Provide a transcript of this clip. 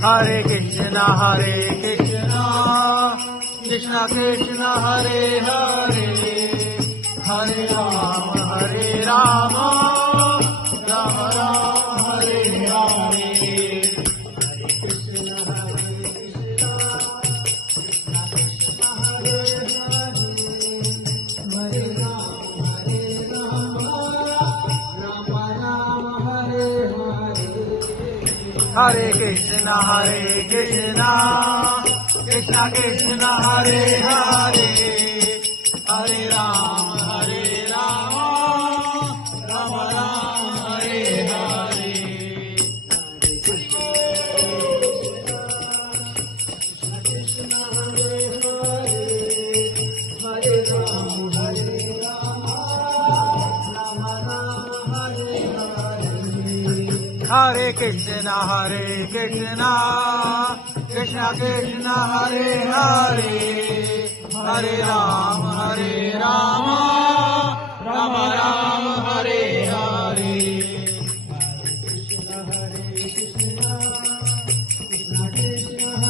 Hare Krishna, Krishna Krishna, Hare Hare, Hare Rama, Rama Rama, Hare Hare. Hare Krishna, Krishna Krishna, Hare Hare, Hare Rama, Rama Rama, Hare Hare. Hare Krishna, Krishna Krishna, Hare Hare, Hare Rama,